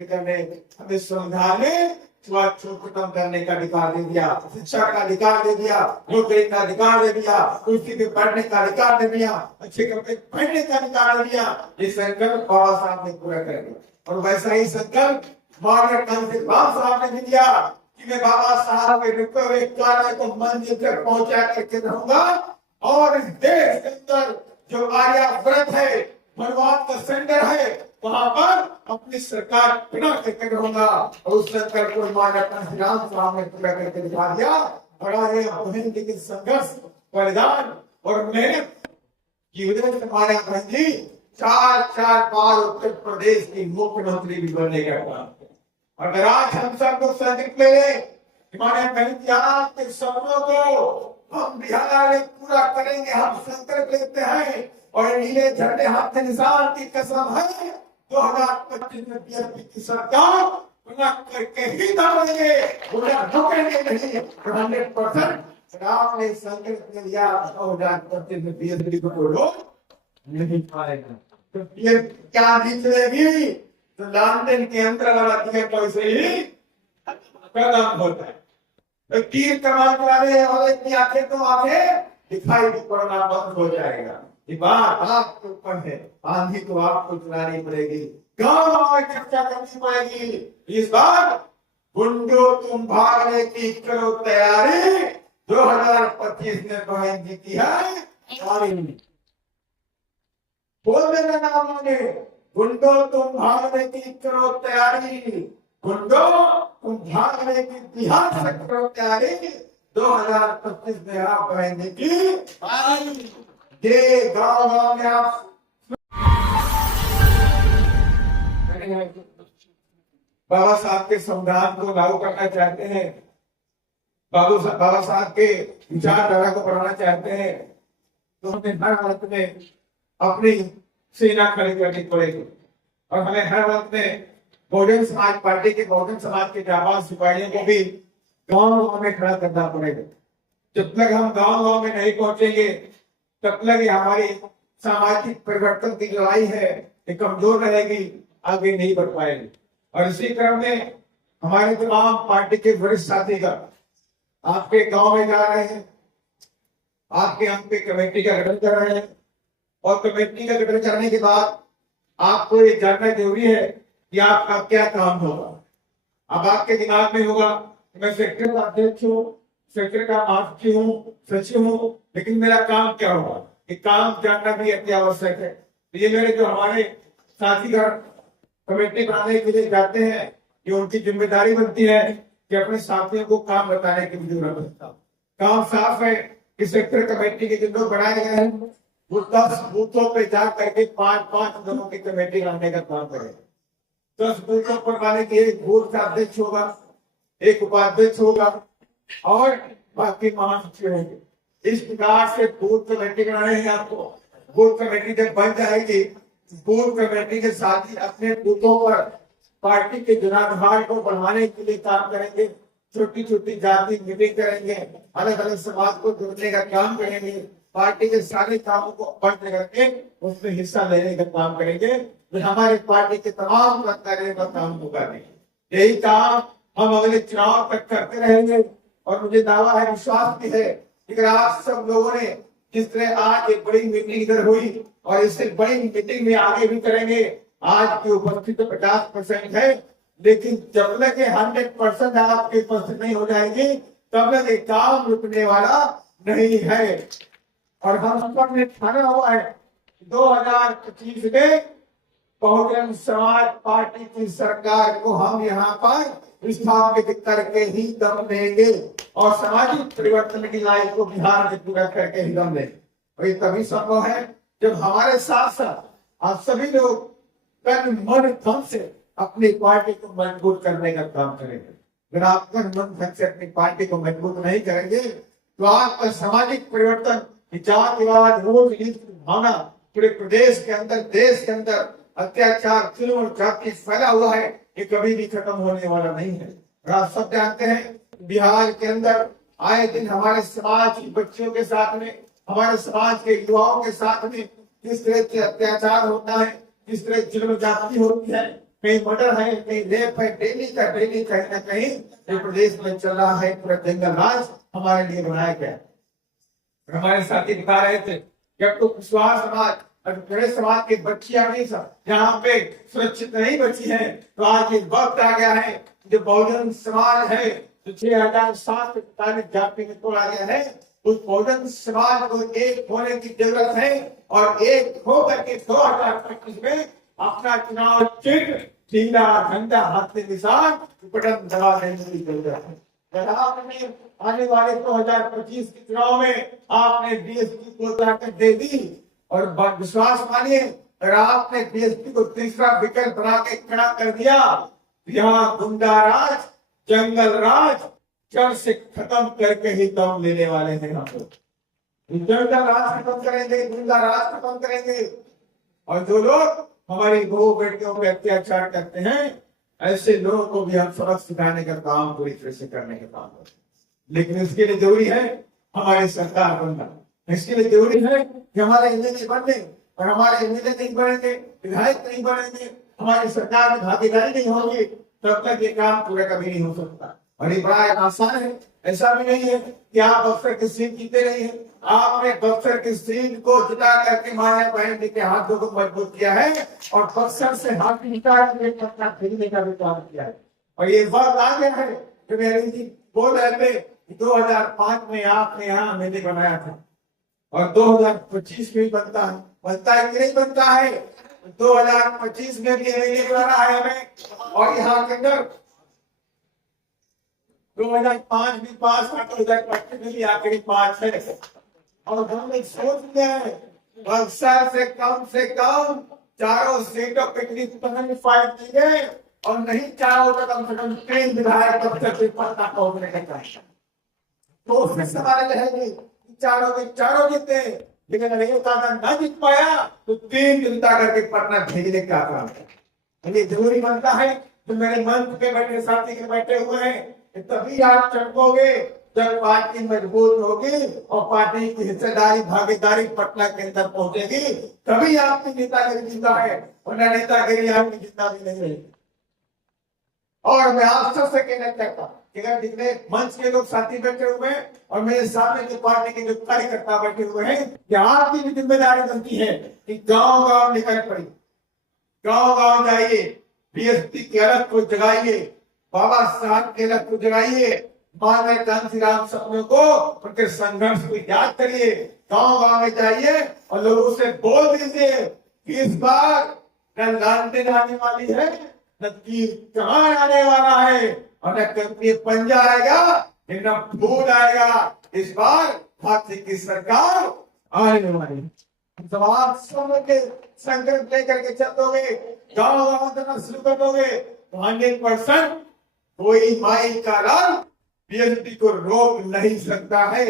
ने हमें संविधान में छुआछूत खत्म करने का अधिकार दे दिया, शिक्षा का अधिकार दे दिया, नौकरी का अधिकार दे दिया, कुर्सी पे बैठने का अधिकार दे दिया, अच्छे कपड़े पहनने का अधिकार दे दिया। ये संकल्प बाबा साहब ने पूरा कर दिया। और वैसा ही संकल्प महाराणा कांशीराम साहब ने भी दिया कि मैं बाबा साहब के रुके हुए कार्य को मंजिल तक पहुंचा करके रहूंगा और इस देश के अंदर जो आर्यावर्त है, मनवाद का सेंटर है, वहां पर अपनी सरकार बना करके रहूंगा। और उस संकल्प को महाराणा कांशीराम साहब ने पूरा करके दिखा दिया। बड़ा है बहन जी के संघर्ष, बलिदान और मेहनत की वजह से महाराणा बहन जी 4 बार उत्तर प्रदेश की मुख्यमंत्री भी बनने का काम। और अगर आज हम सब लोग संकल्प ले हमारे बहन जी आपके सपनों को हम बिहार में पूरा करेंगे, हम संकल्प लेते हैं और नीले झंडे हाथ से निशान की कसम है 2025 में बीजेपी की सरकार बना करके ही दबाएंगे, रुकेंगे नहीं। 100% आपने संकल्प ले लिया 2025 में बीजेपी को रोक नहीं पाएगा। तो ये क्या नहीं चलेगी तो लालटेन के अंदर वाला दिए पैसे ही कदम होता है। तो तीर कमाने वाले और इतनी आंखें तो आंखें दिखाई भी पड़ना बंद हो जाएगा। ये बात आपके ऊपर है, आंधी तो आपको चलानी पड़ेगी, गाँव में चर्चा करनी पड़ेगी। इस बार गुंडो तुम भागने की करो तैयारी, 2025 में बहन जी की है बोल देना नाम ने, गुंडो तुम भागने की करो तैयारी, गुंडो तुम भागने की बिहार से करो तैयारी, 2025 में आप बहन जी की ये गाँव में आप बाबा साहब के संविधान को लागू करना चाहते हैं, बाबा साहब के विचारधारा को बढ़ाना चाहते हैं, तो हमें हर हालत में अपनी सेना खड़ी करनी पड़ेगी। और हमें हर वक्त में बहुजन समाज पार्टी के बहुजन समाज के जाबाज सिपाहियों को भी गांव में खड़ा करना पड़ेगा। जब तक हम गांव में नहीं पहुंचेंगे तब तक हमारी सामाजिक परिवर्तन की लड़ाई है ये कमजोर रहेगी, आगे नहीं बढ़ पाएगी। और इसी क्रम में हमारे तमाम पार्टी के वरिष्ठ साथी का आपके गांव में जा रहे हैं, आपके यहाँ पे कमेटी का गठन कर रहे हैं और कमेटी का गठन करने के बाद आपको ये जानना जरूरी है कि आपका क्या काम होगा। अब आपके दिमाग में होगा मैं सेक्टर का अध्यक्ष हूँ, सेक्टर का महासचिव हूँ, सचिव हूँ, लेकिन मेरा काम क्या होगा, ये काम जानना भी अति आवश्यक है। तो ये मेरे जो हमारे साथीगण कमेटी बनाने के लिए जाते हैं, ये उनकी जिम्मेदारी बनती है कि अपने साथियों को काम बताने की भी जरूरत है। काम साफ है कि सेक्टर कमेटी के जो लोग बनाए गए हैं वो 10 बूथों पे जा करके 5-5 लोगों की कमेटी लाने का काम करेगा। 10 बूथों पर वाले के एक बूथ का अध्यक्ष होगा, एक उपाध्यक्ष होगा और बाकी महासचिव होंगे। इस प्रकार से बूथ कमेटी बनाने हैं आपको। बूथ कमेटी जब बन जाएगी, बूथ कमेटी के साथ ही अपने बूथों पर पार्टी के जनाधार को बढ़ाने के लिए काम करेंगे, छोटी छोटी जाति मीटिंग करेंगे, अलग अलग समाज को जोड़ने का काम करेंगे, पार्टी के सारे कामों को बंद करके उसमें हिस्सा लेने का काम करेंगे। तो हमारे पार्टी के तमाम कर्मचारियों का काम होगा नहीं, यही काम हम अगले चुनाव तक करते रहेंगे। और मुझे दावा है, विश्वास भी है कि आप सब लोगों ने जिस तरह आज एक बड़ी मीटिंग इधर हुई और इससे बड़ी मीटिंग में आगे भी करेंगे। आज की उपस्थिति 50% है, लेकिन जब तक 100% आपकी उपस्थित नहीं हो जाएगी तब तक एक काम रुकने वाला नहीं है। और हम सब ने ठाना हुआ है 2025 में बहुजन समाज पार्टी की सरकार को हम यहाँ पर स्थापित करके ही दम देंगे और सामाजिक परिवर्तन की लाइन को बिहार में पूरा करके ही दम देंगे। और ये तभी संभव है जब हमारे साथ साथ आप सभी लोग तन मन धन से अपनी पार्टी को मजबूत करने का काम करेंगे। अगर आप तन मन धन से अपनी पार्टी को मजबूत नहीं करेंगे तो आपका सामाजिक परिवर्तन, जातिवाद, रोज भावना पूरे प्रदेश के अंदर, देश के अंदर अत्याचार, जुल्म और जाति फैला हुआ है, ये कभी भी खत्म होने वाला नहीं है। और आप सब जानते हैं बिहार के अंदर आए दिन हमारे समाज के बच्चों के साथ में, हमारे समाज के युवाओं के साथ में किस तरह के अत्याचार होता है, किस तरह जुल्म जाति होती है। कहीं मर्डर है, कहीं रेप है, डेली का डेली कहीं ना कहीं ये प्रदेश में चल रहा है। पूरा जंगल राज हमारे लिए बनाया गया है। हमारे साथी दिखा रहे थे कि अब तो कुशवाहा समाज और बड़े समाज की बच्चियां भी यहाँ पे सुरक्षित नहीं बची हैं। तो आज ये वक्त आ गया है, जो बहुजन समाज है, जो 6,741 जाति में तोड़ा गया है, उस बहुजन समाज को एक होने की जरूरत है और एक होकर के 2025 में अपना चुनाव चिन्ह नीला झंडा हाथ में निशान बटन दबा देने की जरूरत है। आपने आने वाले 2025 के चुनाव में आपने बीएसपी को ताकत दे दी और विश्वास मानिए, अगर आपने बीएसपी को तीसरा विकल्प बना के खड़ा कर दिया, यहाँ गुंडा राज, जंगल राज जड़ से खत्म करके ही दम लेने वाले हैं। हम लोग जंगल राज खत्म करेंगे, गुंडा राज खत्म करेंगे। और जो लोग हमारी बहू बेटियों पे अत्याचार करते हैं, ऐसे लोगों को भी हम सबक सिखाने का काम पूरी तरह से करने का काम करते हैं। लेकिन इसके लिए जरूरी है हमारी सरकार बनना, इसके लिए जरूरी है कि हमारे एमएलए बनने, और हमारे एमएलए नहीं बनेंगे, विधायक नहीं बनेंगे, हमारी सरकार में भागीदारी नहीं होगी, तब तक ये काम पूरा कभी नहीं हो सकता। और ये बड़ा आसान है, ऐसा भी नहीं है कि आप बक्सर की सीट जीते रही है। आपने बक्सर की सीट को जिता करके माया बहन जी के हाथों को मजबूत किया है और बक्सर से हाथ निकाल खरीदने का भी काम किया है। और ये वक्त आ गया है जो मेरे जी बोल रहे थे कि 2005 में आपने यहाँ मैंने बनाया था और 2025 में बनता है कि नहीं बनता है। 2025 में भी मैंने बनाना है हमें। और यहाँ के अंदर 2005 भी पास था, 2025 में भी आखिरी 5 है। और हमने सोच लिया है बक्सर से कम 4 सीटों पे फाइट देंगे और नहीं चाहो तो कम से कम 3 विधायक बक्सर से पत्ता पहुंचने का चाहिए। तो उसमें सवाल रहेंगे चारों के चारों जीते, लेकिन अगर एक आधा ना जीत पाया तो 3 जनता करके पटना भेजने का काम है। ये जरूरी बनता है। तो मेरे मंच पे बैठे साथी के बैठे हुए हैं, तभी आप चमकोगे जब पार्टी मजबूत होगी और पार्टी की हिस्सेदारी भागीदारी पटना के अंदर पहुंचेगी, तभी आपकी नेतागिरी जिंदा है, वरना नेतागिरी आपकी जिंदा भी नहीं रहेगी। और मैं आप सबसे कहना चाहता हूँ कि अगर जितने मंच के लोग साथी बैठे हुए हैं और मेरे सामने जो पार्टी के जो कार्यकर्ता बैठे हुए हैं, कि आपकी भी जिम्मेदारी बनती है कि गांव गांव निकल पड़ी, गांव गांव जाइए, बीएसपी के अलग को जगाइए, बाबा साहब के अलग को जगाइए, मानव कांशीराम सपनों को, उनके संघर्ष को याद करिए, गांव गांव में जाइए और लोगों से बोल दीजिए कि इस बार न लालटेन आने वाली है, न तीर कमान आने वाला है और न कभी पंजा आएगा, न फूल आएगा। इस बार हाथी की सरकार आने वाली है। समाज समझ के संकल्प लेकर के चलोगे, गांव गांव जाना शुरू कर दोगे तो 100% कोई माई का लाल बीएसपी को रोक नहीं सकता है।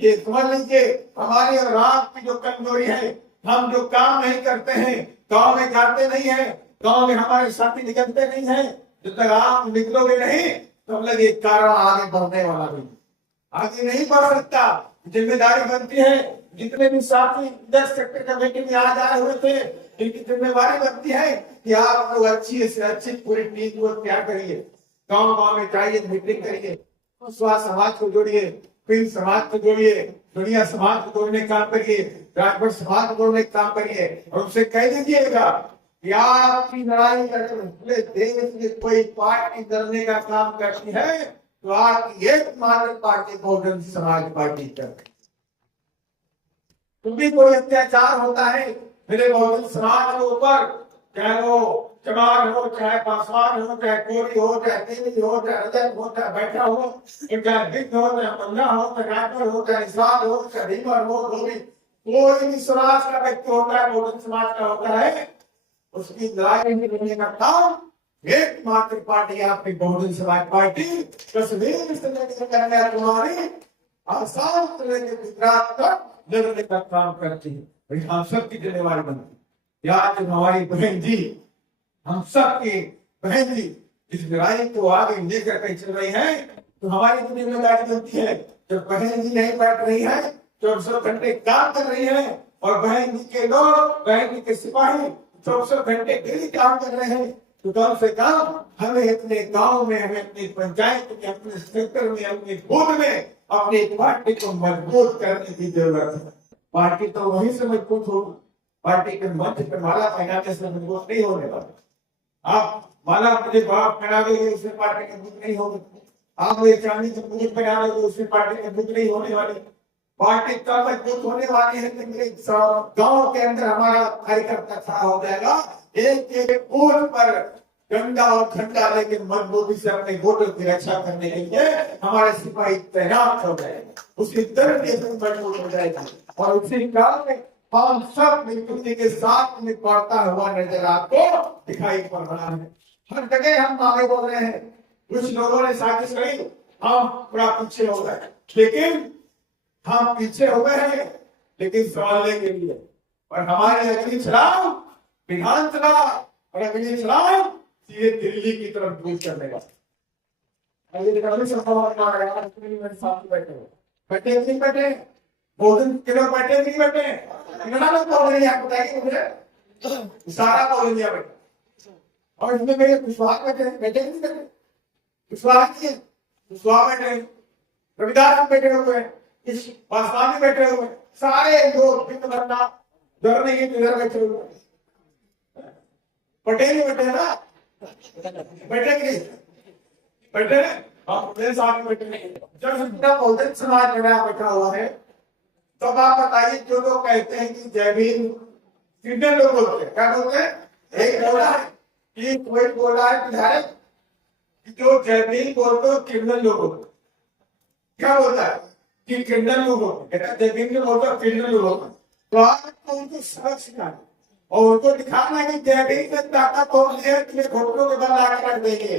ये समझ लीजिए हमारी और आपकी जो कमजोरी है, हम जो काम नहीं करते हैं, गांव में जाते नहीं है, गांव में हमारे साथी निकलते नहीं है, जब तक आप निकलोगे नहीं तो हम लोग ये कारण आगे बढ़ने वाला भी आगे नहीं बढ़ सकता। जिम्मेदारी बनती है, जितने भी साथी 10 सेक्टर कमेटी में आ जा हुए थे, इनकी जिम्मेदारी बनती है कि आप लोग अच्छी से अच्छी पूरी टीम को तैयार करिए, गांव गांव में जाइए, मीटिंग करिए, स्वास्थ्य समाज को जोड़िए, फिर समाज को जोड़िए, दुनिया समाज को जोड़ने का काम करिए, राजभर समाज को जोड़ने का काम करिए और उनसे कह दीजिएगा कि आपकी लड़ाई अगर पूरे देश में कोई पार्टी करने का काम करती है तो आपकी एकमात्र पार्टी बहुजन समाज पार्टी कर। भी कोई अत्याचार होता है मेरे बहुजन समाज के ऊपर, चाहे वो चमार हो, चाहे पासवान हो, चाहे कोरी हो, चाहे तेली हो, चाहे रजक हो, चाहे बैठा हो, चाहे गिद्ध हो, चाहे मल्ला हो, चाहे राठौर हो, चाहे इसाद हो, चाहे भीमर हो, कोई भी समाज का व्यक्ति होता है, बहुजन समाज का होता है, उसकी लड़ाई करने का काम एकमात्र पार्टी आपकी बहुजन समाज पार्टी कश्मीर से लेकर कन्याकुमारी आसाम से लेकर गुजरात तक लड़ने का काम करती है। हम सबकी जिम्मेवारी बनती है। आज हमारी बहन जी, हम सबकी बहन जी इस लड़ाई को आगे लेकर के चल रही है, तो हमारी भी जिम्मेदारी बनती है। जब बहन जी नहीं बैठ रही है, 24 घंटे काम कर रही है और बहन जी के लोग, बहन जी के सिपाही 24 घंटे डेली काम कर रहे हैं, तो कम से कम हमें अपने गांव में, हमें अपनी पंचायत में, अपने सेक्टर में, अपने बूथ में अपनी पार्टी को मजबूत करने की जरूरत है। पार्टी तो वहीं से मजबूत होगी, पार्टी के मंच पर माला पहनाने से मजबूत नहीं होने वाला। आप माला अपने बाप पहना दोगे उससे पार्टी मजबूत नहीं होगी। आप मुझे चांदी की मुकुट पहना दोगे उससे पार्टी मजबूत नहीं होने वाली। पार्टी तब मजबूत होने वाली है कि गांव के अंदर हमारा कार्यकर्ता खड़ा हो जाएगा, एक एक बूथ पर डंडा और झंडा लेकर मजबूती से अपने वोटों की रक्षा करने के लिए हमारे सिपाही तैनात हो जाएंगे। उसकी तरफ मजबूत हो जाएगा और उसी काल में हम सब मिलजुल के साथ में पड़ता हुआ नजर आपको दिखाई पड़ रहा है। हर जगह हम नारे बोल रहे हैं, कुछ लोगों ने साजिश करी, हम पूरा पीछे हो गए, लेकिन हम पीछे हो गए हैं लेकिन संभालने के लिए। और हमारे अगली छलांग विधानसभा और अगली छलांग सीधे दिल्ली की तरफ कूच करने का। बैठे नहीं बैठे, भोजन किलो बैठे नहीं बैठे, कितना लोग बोल रहे हैं आपको बताइए मुझे, सारा बोल दिया बैठे। और इसमें मेरे कुशवाहा बैठे नहीं बैठे, कुशवाहा बैठे, रविदास बैठे हुए, पासवान बैठे हुए, सारे लोग डर नहीं किधर बैठे हुए, पटेल बैठे ना, बैठे नहीं बैठे, आप मेरे साथ बैठे। जब बहुजन समाज मेरा बैठा हुआ है, तब आप बताइए, जो लोग कहते हैं कि जय भीम, कितने लोग बोलते हैं, क्या बोलते हैं? एक बोला है कि कोई बोला है विधायक जो जय भीम बोलते हो कितने लोगों को, क्या बोलता है कि कितने लोगों को, कहता जय भीम ने बोलता कितने लोगों को। तो आपको उनको सबक सिखाना और उनको दिखाना है कि जय भीम ने ताकत हो, घोटों के बल आकर रख देंगे।